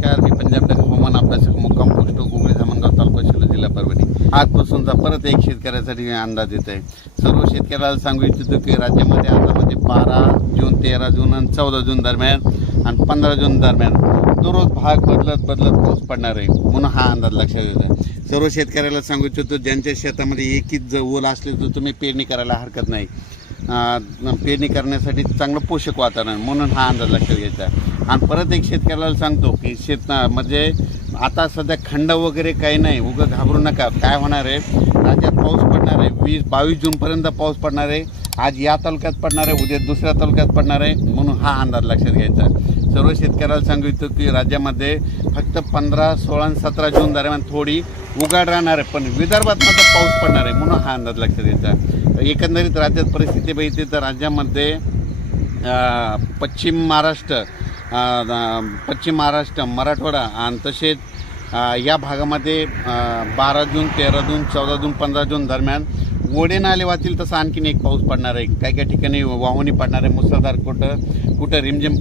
नमस्कार, मी पंजाब टक हवामान अभ्यासक मुक्काम पोस्ट गुगळी धामणगाव तालुका शिल्लोड जिल्हा परभणी. आजपासूनचा परत एक शेतकऱ्यासाठी अंदाज येत आहे. सर्व शेतकऱ्याला सांगू इच्छितो की राज्यामध्ये आता म्हणजे 12 जून 13 जून आणि 14 जून दरम्यान आणि 15 जून दरम्यान दररोज भाग बदलत पाऊस पडणार आहे, म्हणून हा अंदाज लक्षात येत आहे. सर्व शेतकऱ्याला सांगू इच्छितो ज्यांच्या शेतामध्ये एकच ओल असले तर तुम्ही पेरणी करायला हरकत नाही. पेरणी करण्यासाठी चांगलं पोषक वातावरण, म्हणून हा अंदाज लक्षात घ्यायचा. आणि परत एक शेतकऱ्याला सांगतो की म्हणजे आता सध्या खंड वगैरे काही नाही, उगं घाबरू नका. काय होणार आहे, राज्यात पाऊस पडणार आहे. 20-22 जूनपर्यंत पाऊस पडणार आहे. आज या तालुक्यात पडणार आहे, उद्या दुसऱ्या तालुक्यात पडणार आहे, म्हणून हा अंदाज लक्षात घ्यायचा. सर्व शेतकऱ्याला सांगितलं की राज्यामध्ये फक्त 15, 16 आणि 17 जून दरम्यान थोडी उघाड राहणार आहे, पण विदर्भात मात्र पाऊस पडणार आहे, म्हणून हा अंदाज लक्षात घ्यायचा. एकंदरीत राज्यात परिस्थिती बघितली तर राज्यामध्ये पश्चिम महाराष्ट्र, मराठवाडा आणि तसेच या भागामध्ये 12 जून 13 जून 14 जून 15 जून दरम्यान ओढे नाले वाहतील तसं आणखीन एक पाऊस पडणार आहे. काही ठिकाणी वाहुणी पडणार आहे, मुसळधार, कुठं रिमझिम,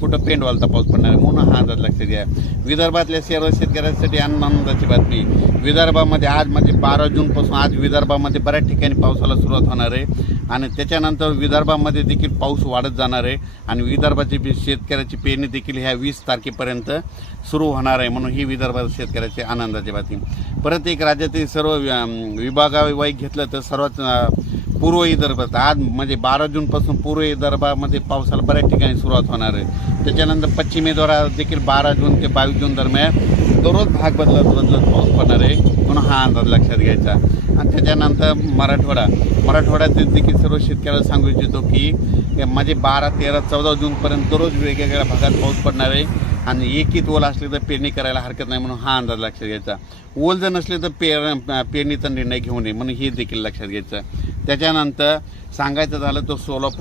कुठं पेंडवालता पाऊस पडणार आहे, म्हणून हा अंदाज लक्षात घ्या. विदर्भातल्या सर्व शेतकऱ्यांसाठी आनंदाची बातमी. विदर्भामध्ये आज म्हणजे 12 जूनपासून आज विदर्भामध्ये बऱ्याच ठिकाणी पावसाला सुरुवात होणार आहे आणि त्याच्यानंतर विदर्भामध्ये देखील पाऊस वाढत जाणार आहे आणि विदर्भाची शेतकऱ्याची पेरणी देखील ह्या 20 तारखेपर्यंत सुरू होणार आहे, म्हणून ही विदर्भात शेतकऱ्याची आनंदाची बातमी. परत एक राज्यातील सर्व विभागावाईज घेतलं तर सर्वात पूर्व विदर्भात आज म्हणजे 12 जूनपासून पूर्व विदर्भामध्ये पावसाला बऱ्याच ठिकाणी सुरुवात होणार आहे. त्याच्यानंतर पश्चिमी द्वारा देखील 12 जून ते 22 जून दरम्यान दररोज भाग बदलत पाऊस पडणार आहे, म्हणून हा अंदाज लक्षात घ्यायचा. आणि त्याच्यानंतर मराठवाड्यात देखील सर्व शेतकऱ्याला सांगू इच्छितो की म्हणजे 12, 13, 14 जूनपर्यंत दररोज वेगवेगळ्या भागात पाऊस पडणार आहे आणि एकच ओल असले तर पेरणी करायला हरकत नाही, म्हणून हा अंदाज लक्षात घ्यायचा. ओल जर नसले तर पेरणीचा निर्णय घेऊ नये, म्हणून हे देखील लक्षात घ्यायचं. त्याच्यानंतर सांगायचं झालं तर सोलापूर,